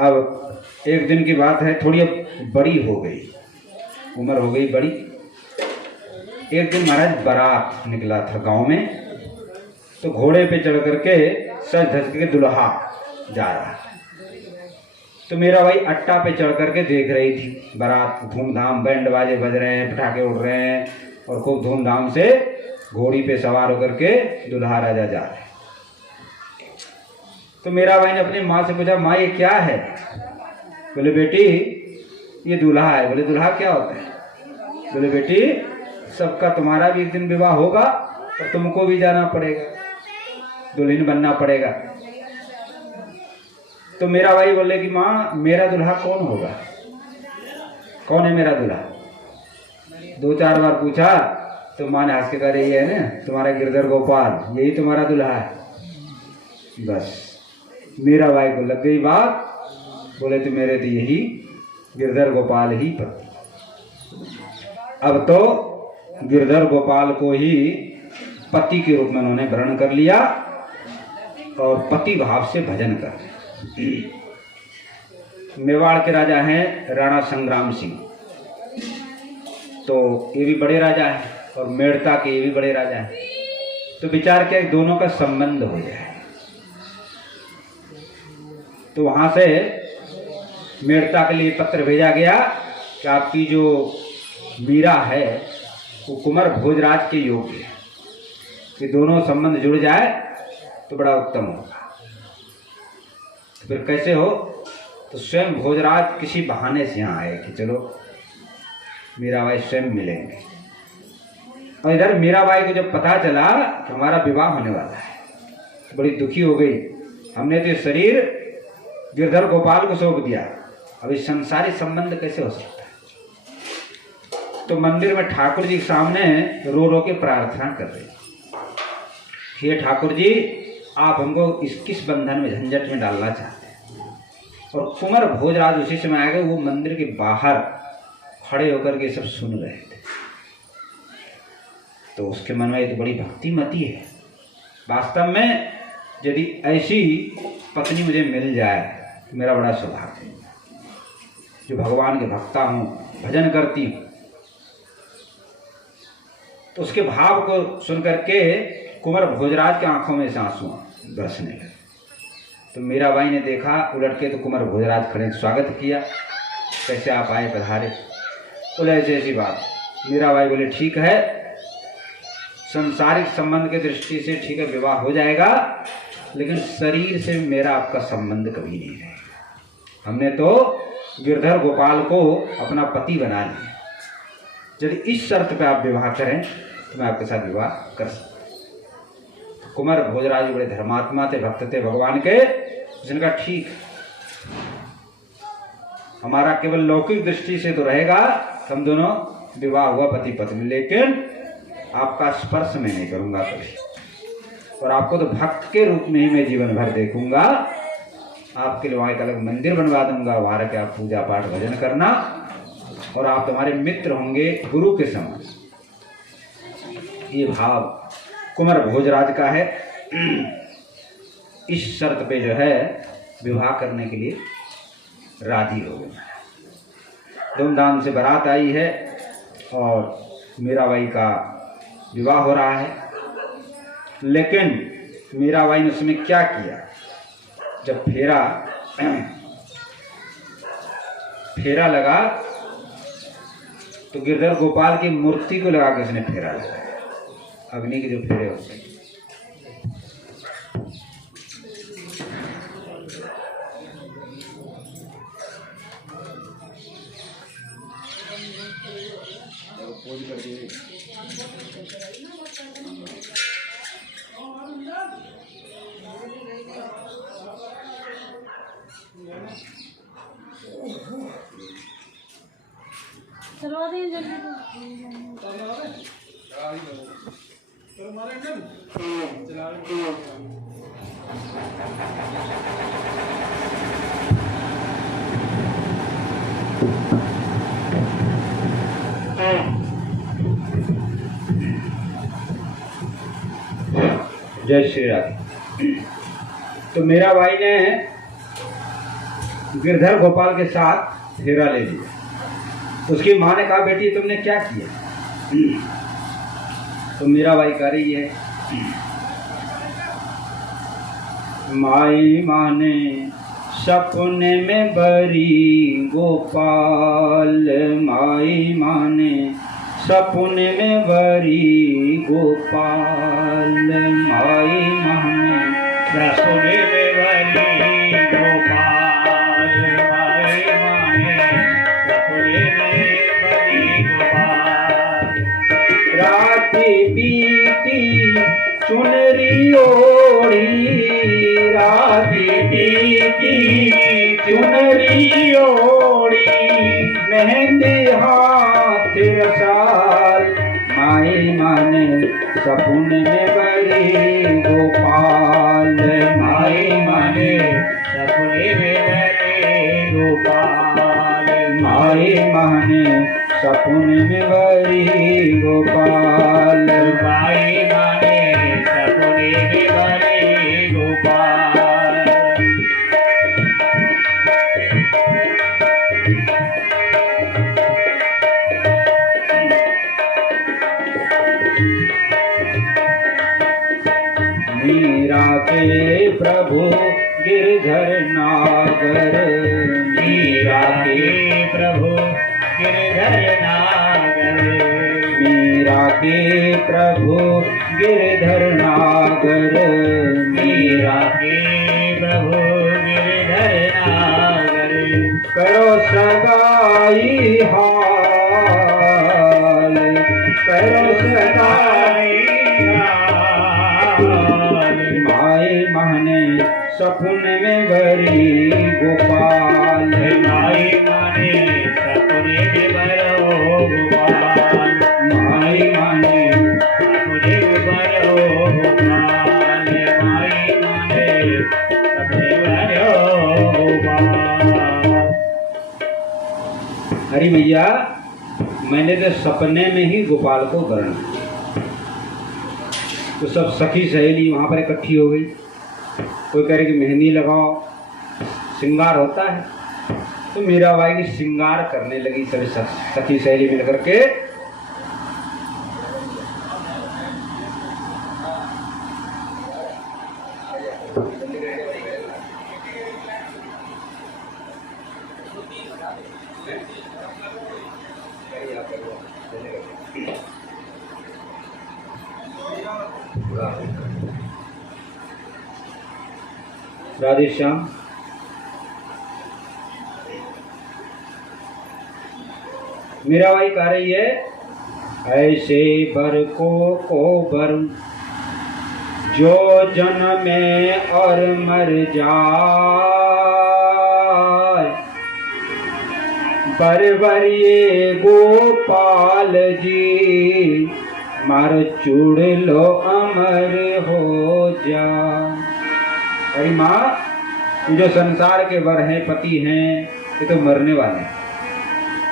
अब एक दिन की बात है, थोड़ी अब बड़ी हो गई, उम्र हो गई बड़ी। एक दिन महाराज बारात निकला था गांव में, तो घोड़े पे चढ़ करके सज धज के दुल्हा जा रहा। तो मेरा भाई अट्टा पे चढ़ करके देख रही थी बारात, धूमधाम, बैंड बाजे बज रहे हैं, पटाखे उड़ रहे हैं और खूब धूमधाम से घोड़ी पे सवार होकर के दुल्हा राजा जा रहे हैं। तो मेरा भाई ने अपनी माँ से पूछा, माँ ये क्या है? बोले बेटी ये दूल्हा है। बोले दूल्हा क्या होता है? बोले बेटी सबका तुम्हारा भी एक दिन विवाह होगा और तुमको भी जाना पड़ेगा, दुल्हन बनना पड़ेगा। तो मेरा भाई बोले कि माँ मेरा दूल्हा कौन होगा? कौन है मेरा दूल्हा? 2-4 बार पूछा तो माँ ने हंस के कहा, ये है ना तुम्हारा गिरधर गोपाल, यही तुम्हारा दूल्हा है। बस मेरा भाई को लग गई बात, बोले तो मेरे तो यही गिरधर गोपाल ही पति। अब तो गिरधर गोपाल को ही पति के रूप में उन्होंने ग्रहण कर लिया और पति भाव से भजन कर रहे। मेवाड़ के राजा हैं राणा संग्राम सिंह, तो ये भी बड़े राजा हैं और मेड़ता के ये भी बड़े राजा हैं। तो विचार किया दोनों का संबंध हो जाए। तो वहां से मेड़ता के लिए पत्र भेजा गया कि आपकी जो मीरा है वो कुंवर भोजराज के योग्य है, कि दोनों संबंध जुड़ जाए तो बड़ा उत्तम होगा। तो फिर कैसे हो? तो स्वयं भोजराज किसी बहाने से यहाँ आए कि चलो मीराबाई स्वयं मिलेंगे। और इधर मीराबाई को जब पता चला कि हमारा विवाह होने वाला है तो बड़ी दुखी हो गई। हमने तो ये शरीर गिरधर गोपाल को सौंप दिया, अब इस संसारी संबंध कैसे हो सकता है? तो मंदिर में ठाकुर जी के सामने रो रो के प्रार्थना कर रही, हे ठाकुर जी आप हमको किस बंधन में, झंझट में डालना चाहते हैं? और कुंवर भोजराज उसी समय आ गए, वो मंदिर के बाहर खड़े होकर के सब सुन रहे थे। तो उसके मन में ये तो बड़ी भक्ति मती है, वास्तव में यदि ऐसी पत्नी मुझे मिल जाए तो मेरा बड़ा सौभाग्य है, जो भगवान के भक्ता हूँ, भजन करती हूँ। तो उसके भाव को सुन करके कुंवर भोजराज के आंखों में से आंसू बरसने लगे। तो मीराबाई ने देखा उलट के, तो कुंवर भोजराज खड़े, स्वागत किया, कैसे आप आए, पधारे। बोले ऐसी ऐसी बात। मीराबाई बोले ठीक है, सांसारिक संबंध के दृष्टि से ठीक है विवाह हो जाएगा, लेकिन शरीर से मेरा आपका संबंध कभी नहीं रहेगा। हमने तो गिरधर गोपाल को अपना पति बना लिया, यदि इस शर्त पे आप विवाह करें तो मैं आपके साथ विवाह कर सकता। कुंवर भोजराज बड़े धर्मात्मा थे, भक्त थे भगवान के। उसने कहा ठीक, हमारा केवल लौकिक दृष्टि से तो रहेगा, हम दोनों विवाह हुआ पति पत्नी, लेकिन आपका स्पर्श मैं नहीं करूंगा कभी, और आपको तो भक्त के रूप में ही मैं जीवन भर देखूंगा। आपके लिए वहाँ एक अलग मंदिर बनवा दूंगा, वहाँ के आप पूजा पाठ भजन करना, और आप तुम्हारे मित्र होंगे गुरु के समान। ये भाव कुंवर भोजराज का है। इस शर्त पे जो है विवाह करने के लिए राजी हो गए। धूमधाम से बारात आई है और मीराबाई का विवाह हो रहा है। लेकिन मीराबाई ने उसमें क्या किया, जब फेरा लगा तो गिरधर गोपाल की मूर्ति को लगा के उसने फेरा लगाया, अग्नि के जो फेरे होते हैं। जय श्री राधे। तो मीराबाई ने गिरधर गोपाल के साथ फेरा ले लिया। उसकी माँ ने कहा, बेटी तुमने क्या किया? तो मीराबाई कह रही है, माई माने सपने में बरी गोपाल, माई माने सपने में बरी गोपाल, माई माने सपने में बरी गोपाल, माई माने सपने में बरी गोपाल। राती बीती चुनरी ओढ़ी, राती बीती चुनरी ओढ़ी, मेहंदी हाथ रसाल, माई माने सपने में बरी गोपाल, माई माने सपने में बरी गोपाल, माई माने सपने में बरी गोपाल, माई माने सपने में बरी गोपाल। मीरा के प्रभु गिरधर नागर, मीरा के प्रभु गिरधर नागर, मीरा के प्रभु गिरधर नागर, मीरा के प्रभु गिरधर नागर। करो सगाई हाल, करो सगाई माई माने सपने में बरी गोपाल, माई माने सपने में बरो गोपाल, माई माने सपने में बरो गोपाल, माई माने सपने में बरो गोपाल। अरे भैया, मैंने तो सपने में ही गोपाल को वर्ण। तो सब सखी सहेली वहाँ पर इकट्ठी हो गई। कोई कह रहे कि मेहंदी लगाओ, श्रृंगार होता है। तो मीराबाई की श्रृंगार करने लगी सभी सखी सहेली मिलकर के। राधे श्याम। मीराबाई कह रही है, ऐसे बर को बर जो जन्मे और मर जाए, बर ये गोपाल जी मार चूड़ लो अमर हो जा। अरे माँ, जो संसार के वर हैं, पति हैं, ये तो मरने वाले हैं,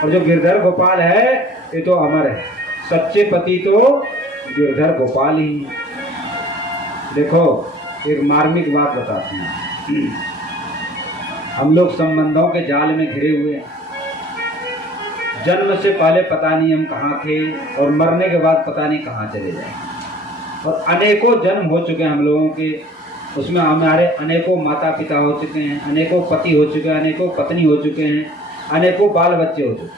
और जो गिरधर गोपाल है ये तो अमर है। सच्चे पति तो गिरधर गोपाल ही हैं। देखो, एक मार्मिक बात बताते हैं। हम लोग संबंधों के जाल में घिरे हुए हैं। जन्म से पहले पता नहीं हम कहाँ थे, और मरने के बाद पता नहीं कहाँ चले जाए। और अनेकों जन्म हो चुके हैं हम लोगों के, उसमें हमारे अनेकों माता पिता हो चुके हैं, अनेकों पति हो चुके हैं, अनेकों पत्नी हो चुके हैं, अनेकों बाल बच्चे हो चुके हैं,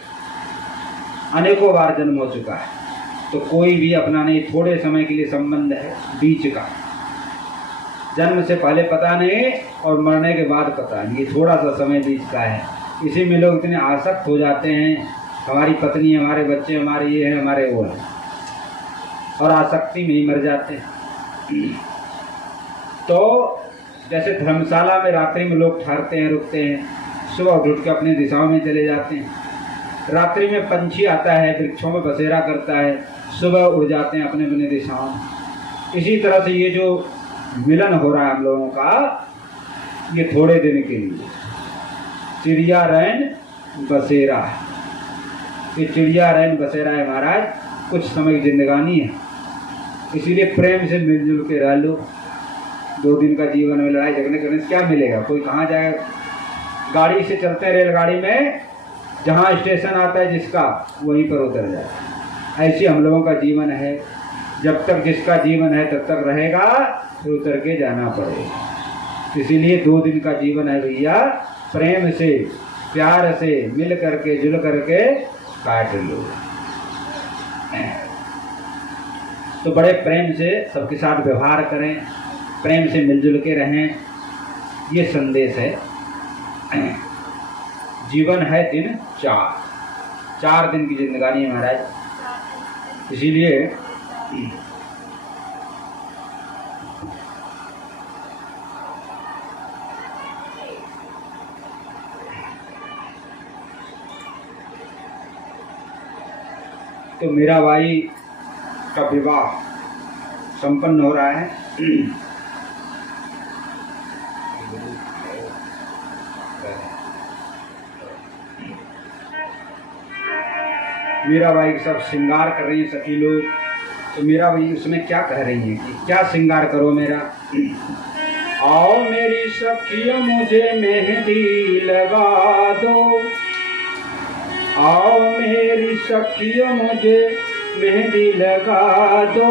अनेकों बार जन्म हो चुका है। तो कोई भी अपना नहीं, थोड़े समय के लिए संबंध है बीच का। जन्म से पहले पता नहीं और मरने के बाद पता नहीं, ये थोड़ा सा समय बीच का है। इसी में लोग इतने आसक्त हो जाते हैं, हमारी पत्नी, हमारे बच्चे, हमारे ये हैं, हमारे वो हैं, और आसक्ति में ही मर जाते हैं। तो जैसे धर्मशाला में रात्रि में लोग ठहरते हैं, रुकते हैं, सुबह उठ के अपनी दिशाओं में चले जाते हैं। रात्रि में पंछी आता है, वृक्षों में बसेरा करता है, सुबह उड़ जाते हैं अपने अपने दिशाओं में। इसी तरह से ये जो मिलन हो रहा है हम लोगों का, ये थोड़े दिन के लिए। चिड़िया रैन बसेरा है, ये चिड़िया रैन बसेरा है महाराज, कुछ समय की जिंदगानी है। इसीलिए प्रेम से मिलजुल के रह लो। 2 दिन का जीवन में लड़ाई झगड़ने करने से क्या मिलेगा? कोई कहाँ जाएगा? गाड़ी से चलते हैं, रेलगाड़ी में जहाँ स्टेशन आता है जिसका, वहीं पर उतर जाए। ऐसे हम लोगों का जीवन है। जब तक जिसका जीवन है तब तक रहेगा, फिर उतर के जाना पड़ेगा। इसीलिए 2 दिन का जीवन है भैया, प्रेम से प्यार से मिल करके जुल करके काट लो। तो बड़े प्रेम से सबके साथ व्यवहार करें, प्रेम से मिलजुल के रहें, ये संदेश है। जीवन है दिन 4 दिन की जिंदगानी है महाराज। इसीलिए तो मीराबाई का विवाह संपन्न हो रहा है। मीराबाई के सब श्रृंगार कर रही हैं सखी लोग। तो मीराबाई उसमें क्या कह रही हैं कि क्या श्रृंगार करो मेरा? आओ मेरी सखियों मुझे मेहंदी लगा दो, आओ मेरी सखियों मुझे मेहंदी लगा दो,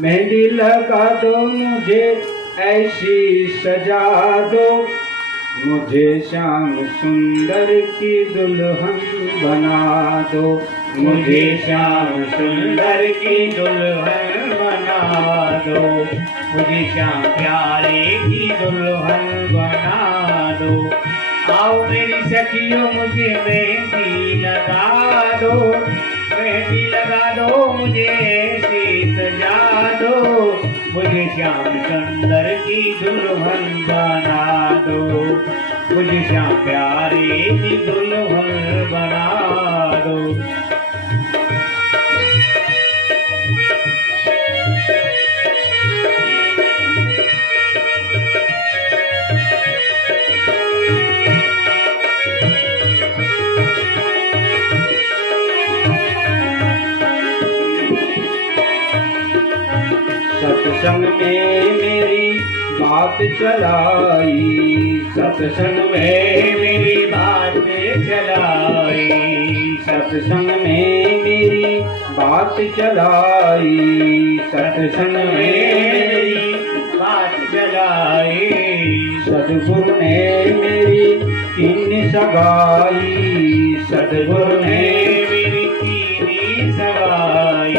मेहंदी लगा दो मुझे ऐसी सजा दो, मुझे श्याम सुंदर की दुल्हन बना दो, मुझे श्याम सुंदर की दुल्हन बना दो, मुझे श्याम प्यारे की दुल्हन बना दो। आओ मेरी सखियों मुझे मेहंदी लगा दो, मेहंदी लगा दो मुझे ऐसी सजा दो, मुझे श्याम सुंदर की दुल्हन बना दो, मुझे श्याम प्यारे की दुल्हन बना दो। सत्संग में मेरी बात चलाई, सत्संग में मेरी बात चलाई, सत्संग में मेरी बात चलाई, सत्संग में मेरी बात चलाई, सद्गुरु ने मेरी कीनी सगाई, सद्गुरु ने मेरी कीनी सगाई,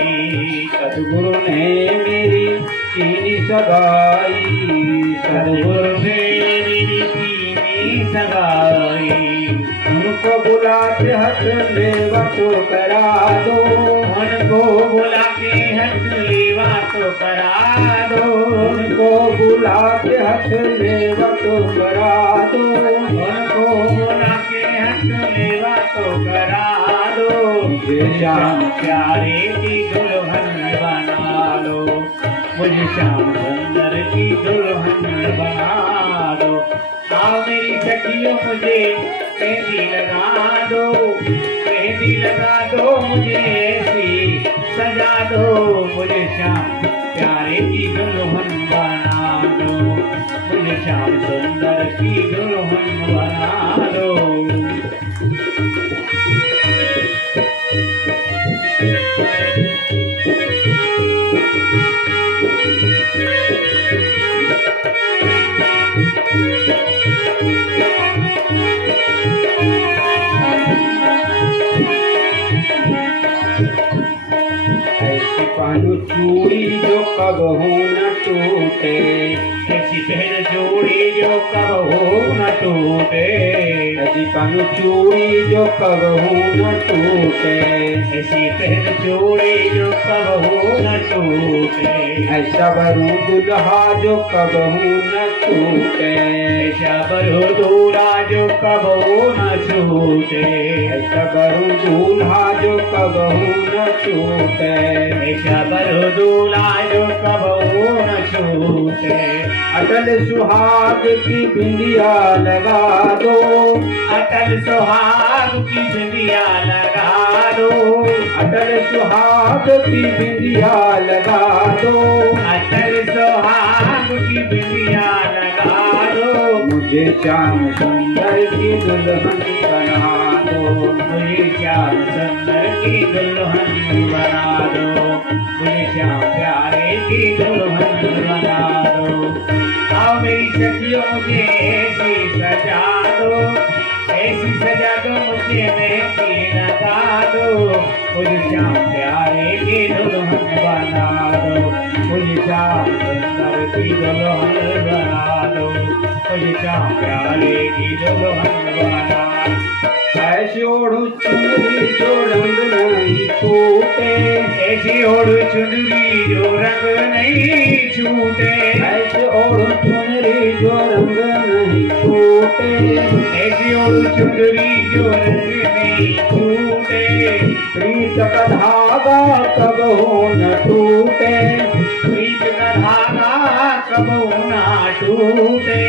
सद्गुरु ने मेरी कीनी सगाई, सद्गुरु से मेरी कीनी सगाई। उनको बुला के हथ लेवा तो करा दो, उनको बुला के हथ लेवा तो करा दो, उनको बुला के हथ लेवा तो करा दो, उनको बुला के हथ लेवा तो करा दो, मुझे श्याम प्यारे की दुल्हन बना लो, मुझे श्याम सुंदर की दुल्हन बना दो। आओ मेरी सखियों मुझे मेहंदी लगा दो, मेहंदी लगा दो मुझे ऐसी सजा दो, मुझे श्याम प्यारे की दुल्हन बना दो, मुझे श्याम सुंदर की दुल्हन बना दो। ऐसी पानु चूड़ी जो कबहू न टूटे, ऐसी पहन जोड़ी जो कबहू न टूटे, ऐसी पानु चूड़ी जो कबहू न टूटे, ऐसी पहन जोड़ी जो कबहू न टूटे, ऐसा बरू दुल्हा जो कबहू न टूटे, ऐसा बरू दूल्हा जो कबहू न छूटे, ऐसा बरू दूल्हा जो कबहू न टूटे, ऐसा बरू दूल्हा जो कबहू न छूटे। अटल सुहाग की बिंदिया लगा दो, अटल सुहाग की बिंदिया लगा दो, अटल सुहाग की बिंदिया लगा दो, अटल सुहाग की बिंदिया लगा दो, मुझे श्याम सुंदर की दुल्हन बना दो, मुझे श्याम सुंदर की दुल्हन बना दो, मुझे श्याम प्यारे की दुल्हन बना दो। आओ मेरी सखियों मुझे ऐसी सजा दो, ऐसी सजा दो, मुझे मेहंदी लगा दो, मुझे श्याम प्यारे की दुल्हन बना दो, मुझे श्याम सुंदर की दुल्हन बना दो, मुझे श्याम प्यारे की दुल्हन बना दो। ऐसी ओढ़ चुनरी जो रंग नहीं छूटे, ऐसी ओढ़ चुनरी जो रंग नहीं छूटे, ऐसी ओढ़ चुनरी जो रंग नहीं छूटे, ऐसी ओढ़ चुनरी जो रंग नहीं छूटे, प्रीत का धागा कब हो न टूटे, प्रीत का धागा कब ना टूटे,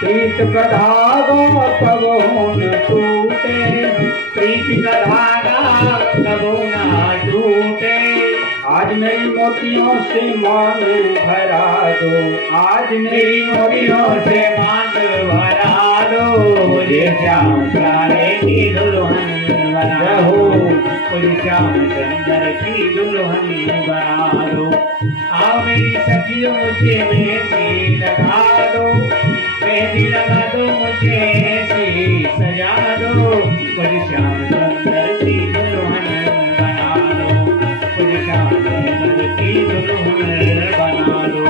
प्रीत का धागा कब हो न टूटे, प्रीत का धागा कब ना टूटे। आज मेरी मोतियों से मांग भरा दो, आज मेरी मोतियों से मांग भरा दो, मुझे श्याम प्यारे की दुल्हन बना दो, मुझे श्याम सुंदर की दुल्हन बना दो। आओ मेरी सखियों मुझे मेहंदी लगा दो, मेहंदी लगा दो, मुझे ऐसी सजा दो, मुझे श्याम सुंदर की दुल्हन बना दो, मुझे श्याम सुंदर की दुल्हन बना दो।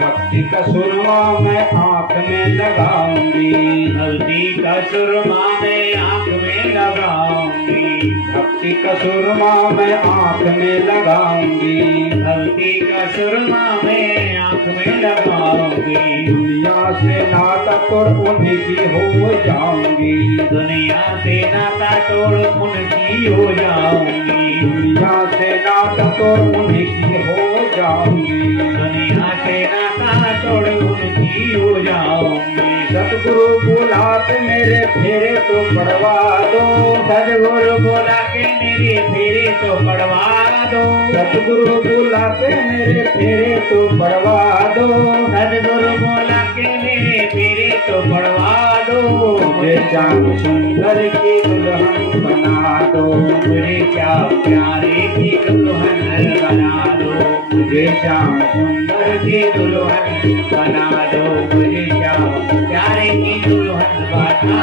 भक्ति का सुरमा मैं आंख में लगाऊंगी, हल्दी का सुरमा मैं आंख में लगाऊंगी, भक्ति का सुरमा मैं आंख में लगाऊंगी, हल्दी का सुरमा मैं आंख में लगाऊंगी, दुनिया से नाता तोड़ उन्हीं की हो जाऊंगी, दुनिया से नाता तोड़ उनकी हो जाऊंगी, दुनिया से नाता तोड़ उन्हीं की हो जाऊंगी, दुनिया से नाता तोड़ उनकी हो जाऊंगी। सतगुरु बुलाते मेरे फेरे तो पड़वा दो, सतगुरु बोला के मेरे फेरे तो पड़वा दो, सतगुरु बुलाते मेरे फेरे तो पड़वा दो, सतगुरु बोला के मेरे फेरे तो पड़वा दो, मुझे श्याम सुंदर की दुल्हन बना दो, मुझे क्या प्यारे की दुल्हन बना दो, मुझे श्याम सुंदर की दुल्हन बना दो, मुझे क्या प्यारे की दुल्हन बना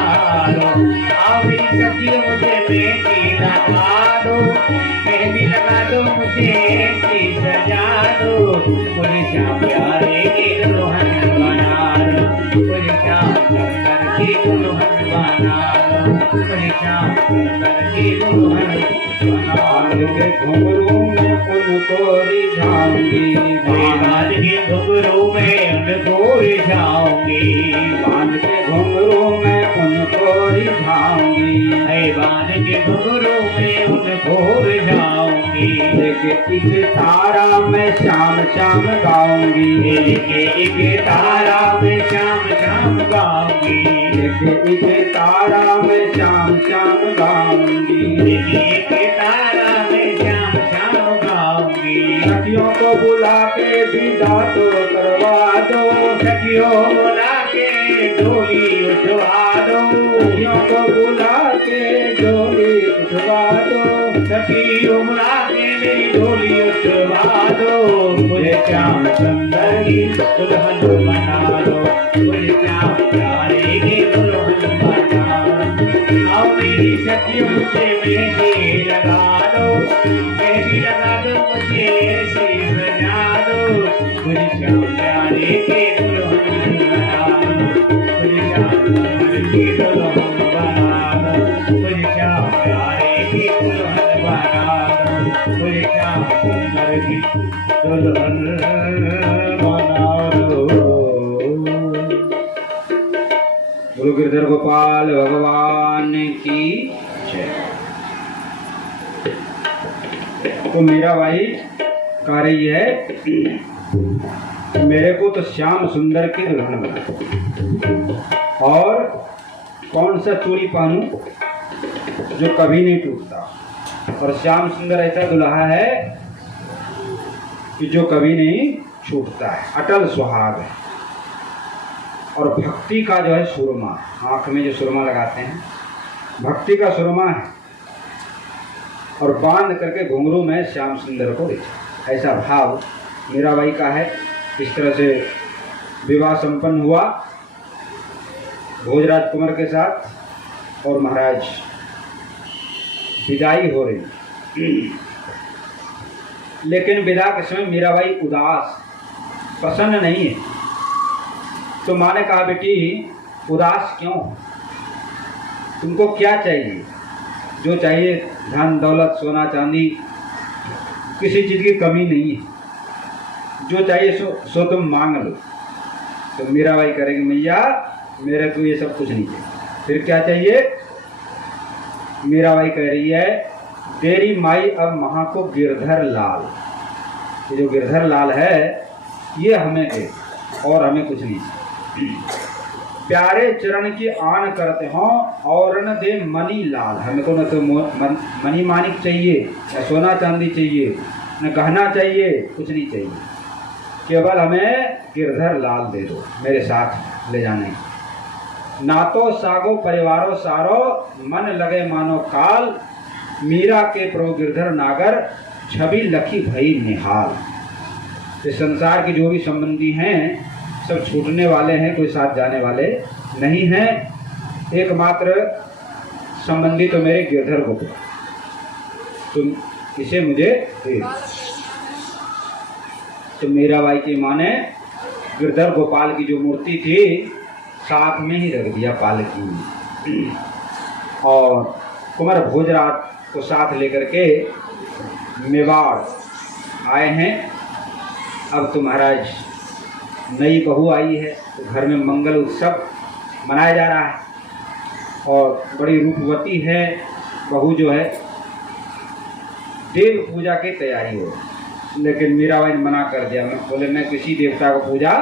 दो। आओ मेरी सखियों मुझे मेहंदी लगा दो, मेहंदी लगा दो, मुझे ऐसी सजा दो, मुझे श्याम प्यारे की दुल्हन बना दो, मुझे श्याम सुंदर की दुल्हन बना दो, मुझे श्याम सुंदर की दुल्हन बना बांध दो। के घुंघरू में उनको रिझाऊंगी, बांध के घुंघरू में उनको रिझाऊंगी, बांध के घुंघरू में उनको रिझाऊंगी, बांध के घुंघरू में उनको रिझाऊंगी, एक तारा मैं श्याम श्याम गाऊंगी, एक तारा में श्याम श्याम गाऊंगी, एक तारा मैं श्याम श्याम गाऊंगी, एक तारा में श्याम श्याम गाऊंगी। सखियों को बुला के विदा तो करवा दो, सखियों बुला के डोली उठवा दो, सखियों को बुला के डोली उठवा दो, सखियों बुला के मेरी डोली उठवा दो, मुझे श्याम सुंदर की दुल्हन बना दो, मुझे श्याम प्यारे की दुल्हन बना दो। आओ मेरी सखियों मुझे मेहंदी लगा दो, मेहंदी लगा दो, मुझे ऐसी सजा दो, मुझे श्याम प्यारे की दुल्हन बना दो, मुझे श्याम सुंदर की दुल्हन बना दो, मुझे श्याम प्यारे की दुल्हन बना दो, मुझे श्याम सुंदर की दुल्हन बना दो। गुरु गिरधर गोपाल भगवान की जय। तो मेरा भाई कह रही है मेरे को तो श्याम सुंदर की दुल्हन बना, और कौन सा चूड़ी पहनूं जो कभी नहीं टूटता, और श्याम सुंदर ऐसा दुल्हा है कि जो कभी नहीं छूटता है, अटल सुहाग है। और भक्ति का जो है सुरमा, आँख में जो सुरमा लगाते हैं, भक्ति का सुरमा है, और बांध करके घुंघरू में श्याम सुंदर को बेचा। ऐसा भाव मीराबाई का है। इस तरह से विवाह संपन्न हुआ भोजराज कुंवर के साथ, और महाराज विदाई हो रही। लेकिन विदा के समय मीराबाई उदास, प्रसन्न नहीं है। तो माँ ने कहा, बेटी उदास क्यों, तुमको क्या चाहिए? जो चाहिए धन दौलत सोना चांदी, किसी चीज़ की कमी नहीं है, जो चाहिए सो तुम मांग लो। तो मीराबाई करेगी, मैया मेरे को ये सब कुछ नहीं चाहिए। फिर क्या चाहिए? मीराबाई कह रही है, तेरी माई अब महा को गिरधर लाल, ये जो गिरधर लाल है ये हमें दे, और हमें कुछ नहीं। प्यारे चरण की आन करते हों और न दे मनी लाल, हमें को न तो मनी मानिक चाहिए, न सोना चांदी चाहिए, न गहना चाहिए, कुछ नहीं चाहिए, केवल हमें गिरधर लाल दे दो, मेरे साथ ले जाने। ना तो सागो परिवारों सारो, मन लगे मानो काल, मीरा के प्रो गिरधर नागर, छवि लखी भई निहाल। इस संसार के जो भी संबंधी हैं सब छूटने वाले हैं, कोई साथ जाने वाले नहीं हैं। एकमात्र संबंधी तो मेरे गिरधर गोपाल, तुम इसे मुझे दे। तो मीराबाई की माँ ने गिरधर गोपाल की जो मूर्ति थी साथ में ही रख दिया पालकी में, और कुंवर भोजराज को साथ लेकर के मेवाड़ आए हैं। अब तो महाराज नई बहू आई है, तो घर में मंगल उत्सव मनाया जा रहा है, और बड़ी रूपवती है बहू जो है। देव पूजा की तैयारी हो, लेकिन मीराबाई ने मना कर दिया। मैं बोले, मैं किसी देवता को पूजा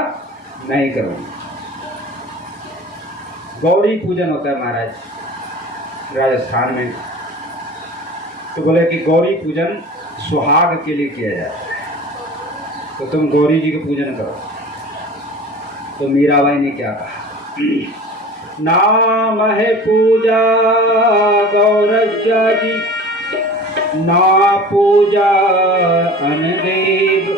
नहीं करूँगी। गौरी पूजन होता है महाराज राजस्थान में, तो बोले कि गौरी पूजन सुहाग के लिए किया जाता है, तो तुम गौरी जी का पूजन करो। तो मीराबाई ने क्या कहा, नाम है पूजा गौरज्जा जी, ना पूजा अनदेव,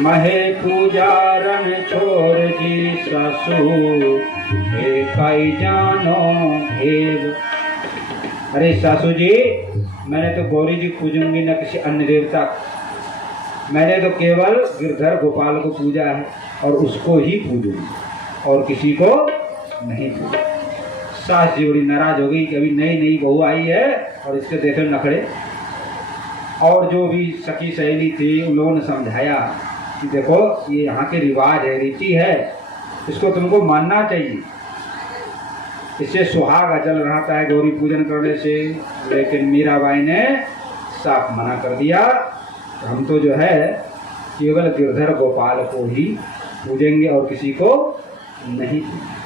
महे पूजा रण छोर जी, ससु हे काई जानो भेद। अरे सासू जी, मैंने तो गौरी जी पूजूंगी न किसी अन्य देवता, मैंने तो केवल गिरधर गोपाल को पूजा है, और उसको ही पूजूंगी, और किसी को नहीं पूजूंगी। सास जी बड़ी नाराज हो गई कि अभी नई नई बहू आई है और इसके देखे नखड़े। और जो भी सखी सहेली थी उन लोगों ने समझाया कि देखो ये यहाँ के रिवाज है, रीति है, इसको तुमको मानना चाहिए, इससे सुहाग अचल रहता है गौरी पूजन करने से। लेकिन मीराबाई ने साफ मना कर दिया, हम तो जो है केवल गिरधर गोपाल को ही पूजेंगे और किसी को नहीं पूजेंगे।